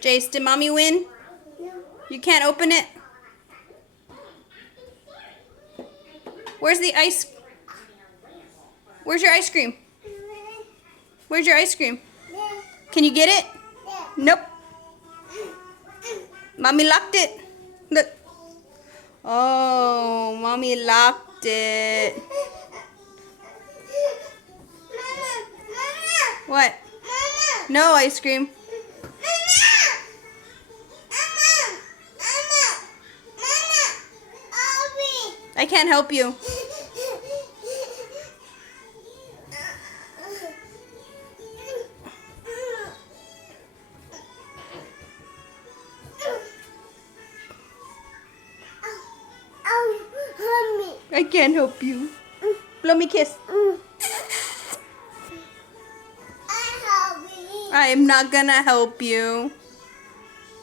Jace, did mommy win? You can't open it? Where's the ice? Where's your ice cream? Where's your ice cream? Can you get it? Nope. Mommy locked it. Look. Oh, mommy locked it. What? No ice cream. I can't help you. I can't help you. Blow me a kiss. I am not gonna help you.